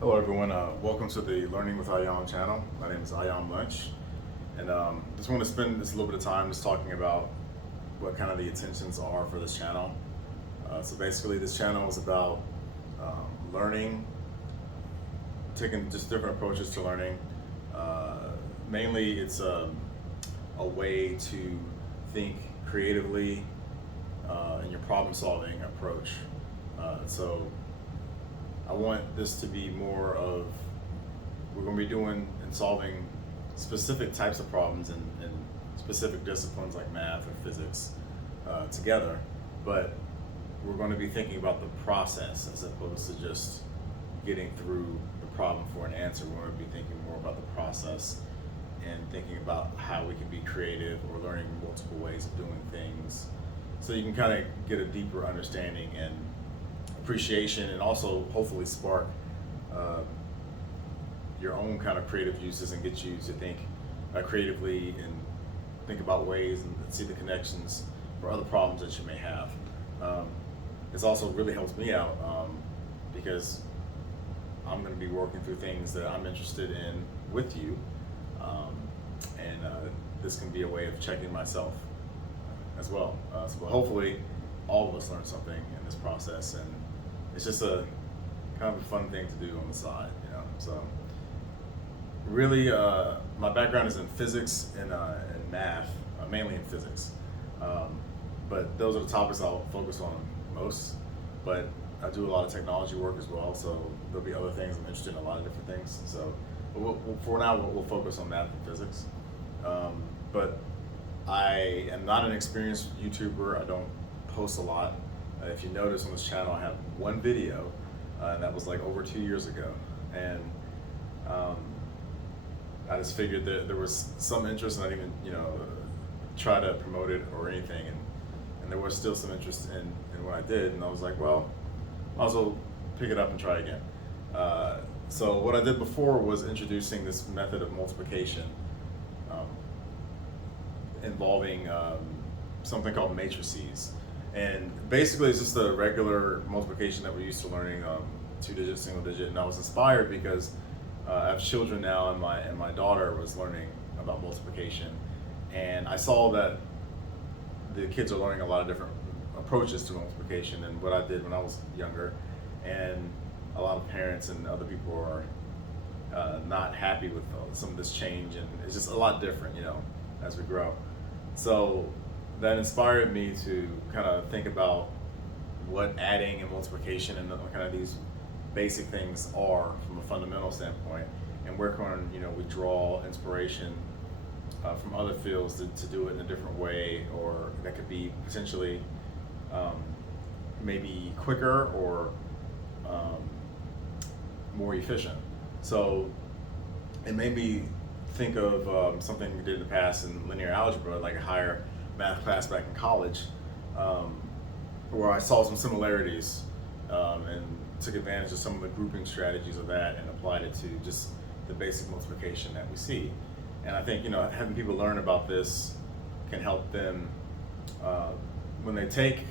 Hello everyone, welcome to the Learning with Iyam channel. My name is Iyam Lynch, and just want to spend just a little bit of time just talking about what kind of the intentions are for this channel. So basically this channel is about learning, taking just different approaches to learning. Mainly it's a way to think creatively in your problem solving approach. So I want this to be more of, we're going to be doing and solving specific types of problems in specific disciplines like math or physics together, but we're going to be thinking about the process as opposed to just getting through the problem for an answer. We're going to be thinking more about the process and thinking about how we can be creative or learning multiple ways of doing things, so you can kind of get a deeper understanding and appreciation, and also hopefully spark your own kind of creative uses and get you to think creatively and think about ways and see the connections for other problems that you may have. This also really helps me out because I'm going to be working through things that I'm interested in with you, and this can be a way of checking myself as well. So hopefully all of us learn something in this process, and it's just a kind of a fun thing to do on the side, you know. So really, my background is in physics and math, mainly in physics. But those are the topics I'll focus on most. But I do a lot of technology work as well, so there'll be other things. I'm interested in a lot of different things. So for now, we'll focus on math and physics. But I am not an experienced YouTuber. I don't post a lot. If you notice on this channel, I have one video, and that was like over 2 years ago. And I just figured that there was some interest, and I didn't even, try to promote it or anything. And there was still some interest in what I did. And I was like, well, might as well pick it up and try again. So what I did before was introducing this method of multiplication involving something called matrices. And basically it's just a regular multiplication that we're used to learning, 2-digit, single digit. And I was inspired because I have children now, and my daughter was learning about multiplication. And I saw that the kids are learning a lot of different approaches to multiplication and what I did when I was younger. And a lot of parents and other people are not happy with some of this change, and it's just a lot different, as we grow. So that inspired me to kind of think about what adding and multiplication and kind of these basic things are from a fundamental standpoint, and where can we draw inspiration from other fields to do it in a different way, or that could be potentially maybe quicker or more efficient. So it made me think of something we did in the past in linear algebra, like a higher math class back in college, where I saw some similarities and took advantage of some of the grouping strategies of that and applied it to just the basic multiplication that we see. And I think having people learn about this can help them when they take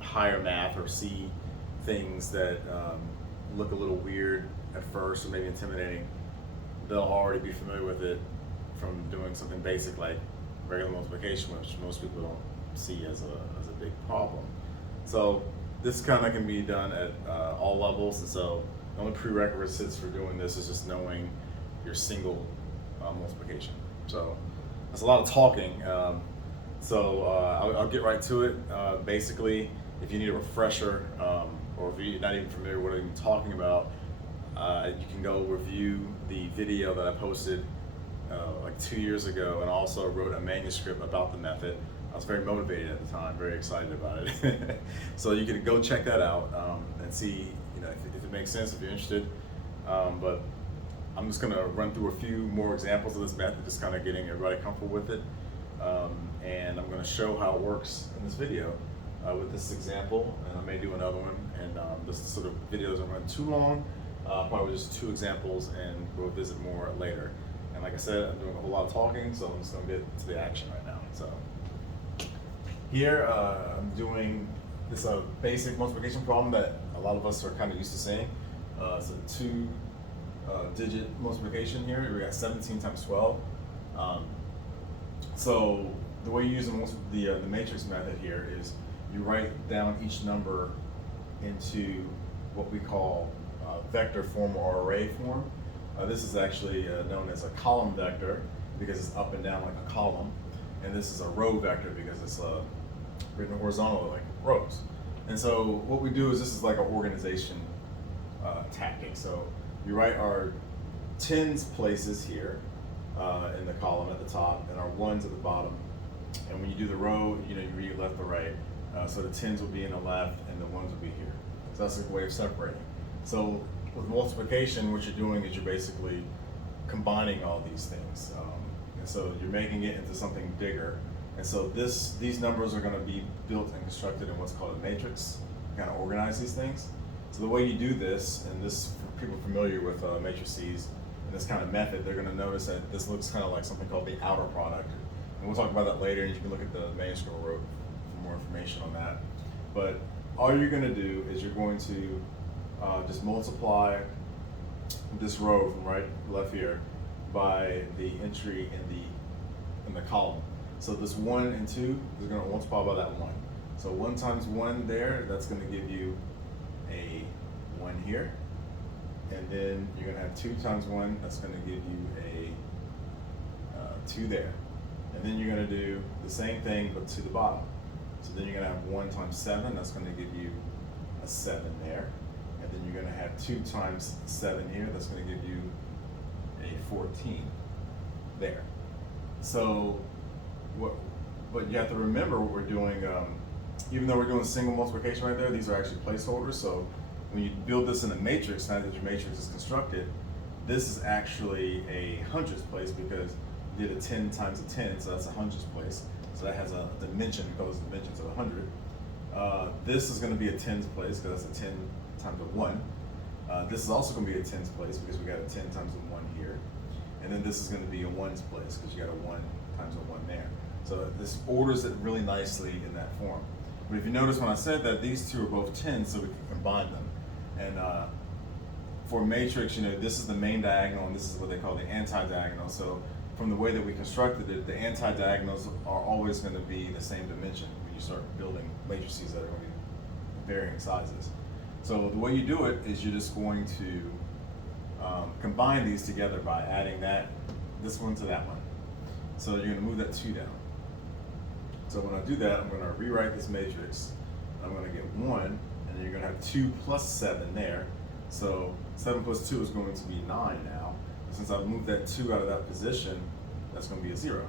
higher math or see things that look a little weird at first or maybe intimidating. They'll already be familiar with it from doing something basic like regular multiplication, which most people don't see as a big problem. So this kind of can be done at all levels, and so the only prerequisites for doing this is just knowing your single multiplication. So that's a lot of talking. I'll get right to it. Basically, if you need a refresher, or if you're not even familiar with what I'm talking about, you can go review the video that I posted like 2 years ago, and also wrote a manuscript about the method. I was very motivated at the time, very excited about it. So you can go check that out and see, if it makes sense, if you're interested. But I'm just gonna run through a few more examples of this method, just kind of getting everybody comfortable with it. And I'm gonna show how it works in this video with this example, and I may do another one. And this sort of video doesn't run too long, probably just 2 examples, and we'll visit more later. And like I said, I'm doing a whole lot of talking, so I'm just gonna get to the action right now. So here I'm doing this basic multiplication problem that a lot of us are kind of used to seeing. So 2 digit multiplication here. We got 17 times 12. Um, so the way you use the matrix method here is you write down each number into what we call vector form or array form. This is actually known as a column vector because it's up and down like a column, and this is a row vector because it's written horizontally like rows. And so what we do is this is like an organization tactic. So you write our tens places here in the column at the top and our ones at the bottom. And when you do the row, you read left to right. So the tens will be in the left and the ones will be here. So that's a way of separating. So with multiplication, what you're doing is you're basically combining all these things. And so you're making it into something bigger. And so these numbers are going to be built and constructed in what's called a matrix, kind of organize these things. So the way you do this, and this for people familiar with matrices and this kind of method, they're going to notice that this looks kind of like something called the outer product. And we'll talk about that later, and you can look at the manuscript I wrote for more information on that. But all you're going to do is you're going to just multiply this row from right to left here by the entry in the column. So this 1 and 2 is going to multiply by that 1. So 1 times 1 there, that's going to give you a 1 here. And then you're going to have 2 times 1, that's going to give you a 2 there. And then you're going to do the same thing but to the bottom. So then you're going to have 1 times 7, that's going to give you a 7 there. And then you're going to have 2 times 7 here, that's going to give you a 14 there. So but you have to remember what we're doing, even though we're doing single multiplication right there, these are actually placeholders. So when you build this in a matrix, now that your matrix is constructed, this is actually a hundredths place because you did a 10 times a 10, so that's a hundredths place. So that has a dimension, it goes dimensions of 100. This is going to be a tens place because that's a 10 times a 1. This is also going to be a tens place because we got a 10 times a 1 here. And then this is going to be a ones place because you got a 1 times a 1 there. So this orders it really nicely in that form. But if you notice when I said that, these two are both 10, so we can combine them. And for a matrix, this is the main diagonal, and this is what they call the anti-diagonal. So from the way that we constructed it, the anti-diagonals are always going to be the same dimension when you start building matrices that are going to be varying sizes. So the way you do it is you're just going to combine these together by adding this one to that one. So you're going to move that 2 down. So when I do that, I'm going to rewrite this matrix. I'm going to get 1, and then you're going to have 2 plus 7 there. So 7 plus 2 is going to be 9 now. Since I've moved that 2 out of that position, that's going to be a 0.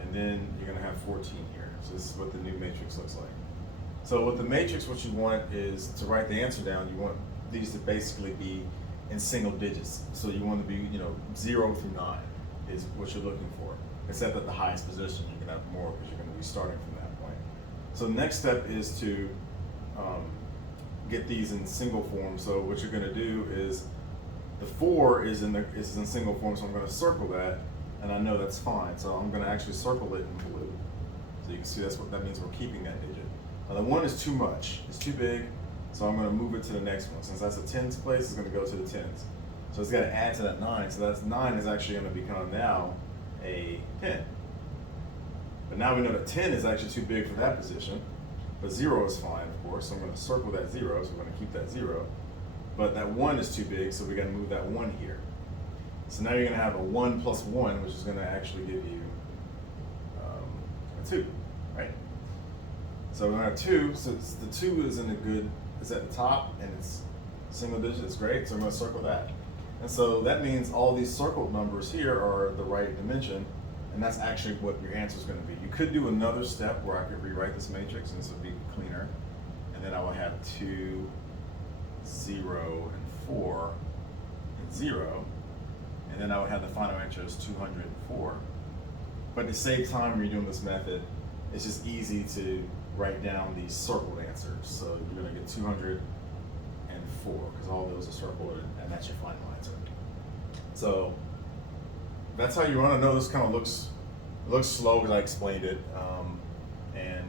And then you're going to have 14 here. So this is what the new matrix looks like. So with the matrix, what you want is to write the answer down. You want these to basically be in single digits. So you want to be, 0 through 9 is what you're looking for. Except at the highest position, you can have more because you're going to be starting from that point. So the next step is to get these in single form. So what you're going to do is the 4 is in single form, so I'm going to circle that, and I know that's fine. So I'm going to actually circle it in blue. So you can see that's what that means. We're keeping that digit. Now the 1 is too much. It's too big. So I'm going to move it to the next one. Since that's a tens place, it's going to go to the tens. So it's got to add to that 9. So that's 9 is actually going to become now a 10. But now we know that 10 is actually too big for that position. But 0 is fine, of course. So I'm going to circle that 0. So we're going to keep that 0. But that 1 is too big, so we got to move that 1 here. So now you're going to have a 1 plus 1, which is going to actually give you a 2, right? So we're going to have 2. So the 2 is it's at the top, and it's single digit. It's great. So I'm going to circle that. And so that means all these circled numbers here are the right dimension, and that's actually what your answer is going to be. You could do another step where I could rewrite this matrix, and this would be cleaner. And then I would have 2, 0, and 4, and 0. And then I would have the final answer as 204. But to save time when you're doing this method, it's just easy to write down these circled answers. So you're going to get 204 because all those are circled, and that's your final answer. So that's how you want to know. This kind of looks slow because I explained it, and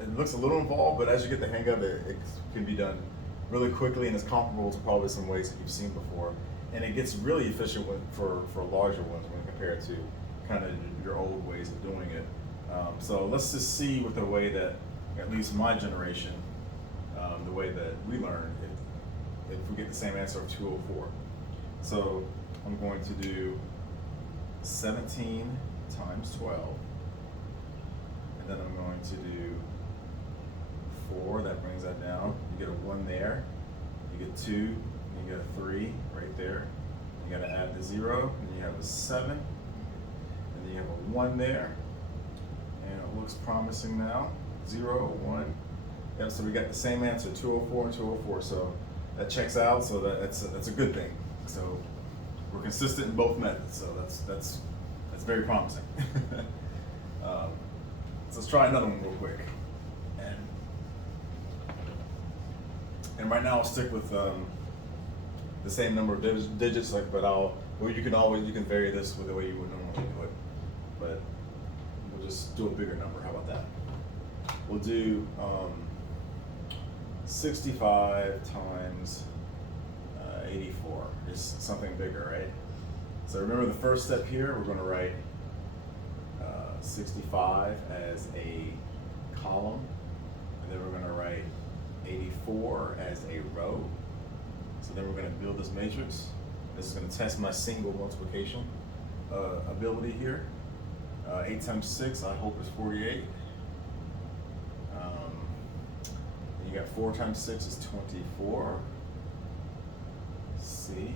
it looks a little involved. But as you get the hang of it, it can be done really quickly and is comparable to probably some ways that you've seen before. And it gets really efficient for larger ones when compared to kind of your old ways of doing it. So let's just see with the way that, at least my generation, the way that we learn, if we get the same answer of 204. So I'm going to do 17 times 12, and then I'm going to do 4, that brings that down. You get a 1 there, you get 2, and you get a 3 right there. You gotta add the 0, and you have a 7, and then you have a 1 there, and it looks promising now. 0, 1. Yep, so we got the same answer, 204 and 204, so that checks out, so that's a good thing. So we're consistent in both methods, so that's very promising. So let's try another one real quick. And right now I'll stick with the same number of digits, but you can vary this with the way you would normally do it. But we'll just do a bigger number. How about that? We'll do 65 times 84. Just something bigger, right? So remember the first step here, we're going to write 65 as a column, and then we're going to write 84 as a row. So then we're going to build this matrix. This is going to test my single multiplication ability here. 8 times 6, I hope, is 48. You got 4 times 6 is 24. C.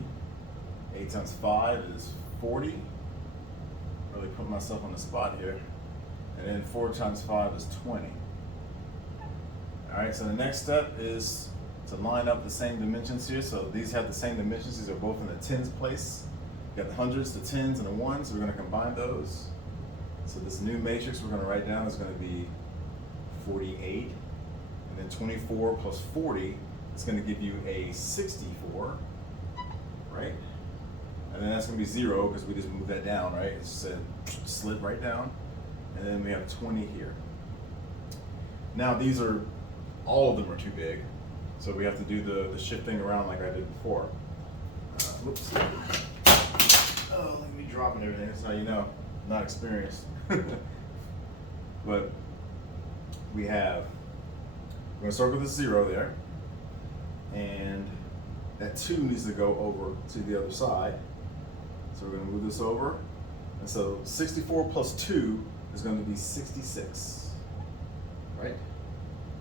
8 times 5 is 40. Really put myself on the spot here. And then 4 times 5 is 20. All right, so the next step is to line up the same dimensions here. So these have the same dimensions. These are both in the tens place. You got the hundreds, the tens, and the ones. We're going to combine those. So this new matrix we're going to write down is going to be 48. And then 24 plus 40 is going to give you a 64, right? And then that's going to be 0 because we just moved that down, right? It said slid right down. And then we have 20 here. Now these are, all of them are too big. So we have to do the shifting around like I did before. Whoops. Oh, look at me dropping everything. That's how you know, I'm not experienced. But we're going to circle the 0 there. And that 2 needs to go over to the other side. So we're going to move this over. And so 64 plus 2 is going to be 66, right?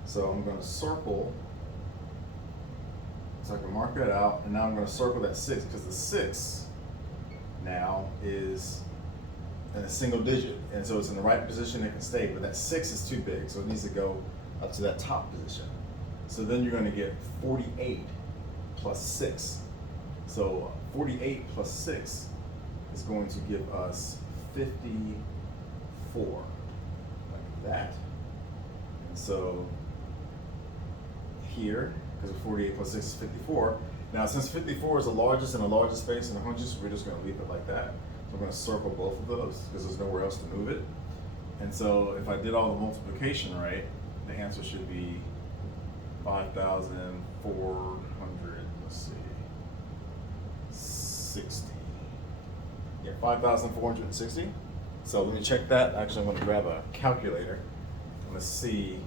So I'm going to circle, so I can mark that out, and now I'm going to circle that 6, because the 6 now is in a single digit, and so it's in the right position, it can stay, but that 6 is too big, so it needs to go up to that top position. So then you're going to get 48 plus 6. So 48 plus 6 is going to give us 54, like that. And so here, because 48 plus 6 is 54. Now, since 54 is the largest and the largest space in the hundreds, we're just going to leave it like that. So I'm going to circle both of those because there's nowhere else to move it. And so if I did all the multiplication right, the answer should be 5,400, let's see, 60. Yeah, 5,460. So let me check that. Actually, I'm going to grab a calculator. I'm going to see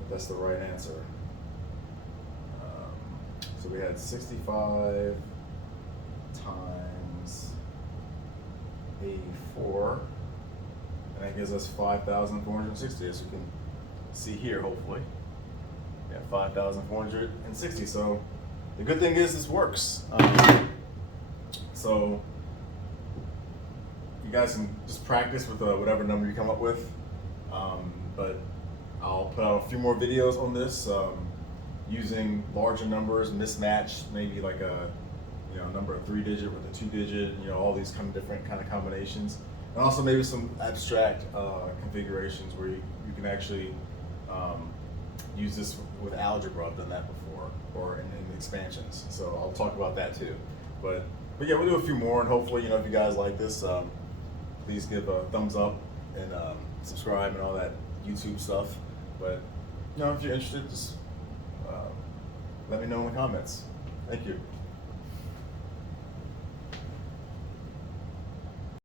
if that's the right answer. So we had 65 times 84, and that gives us 5,460, as you can see here, hopefully. Yeah, 5,460. So the good thing is this works. So you guys can just practice with whatever number you come up with. But I'll put out a few more videos on this. Using larger numbers, mismatch, maybe like a number of 3-digit with a 2-digit, all these kind of different kind of combinations, and also maybe some abstract configurations where you can actually use this with algebra. I've done that before, or in expansions. So I'll talk about that too. But yeah, we'll do a few more, and hopefully, if you guys like this, please give a thumbs up and subscribe and all that YouTube stuff. But if you're interested, just let me know in the comments. Thank you.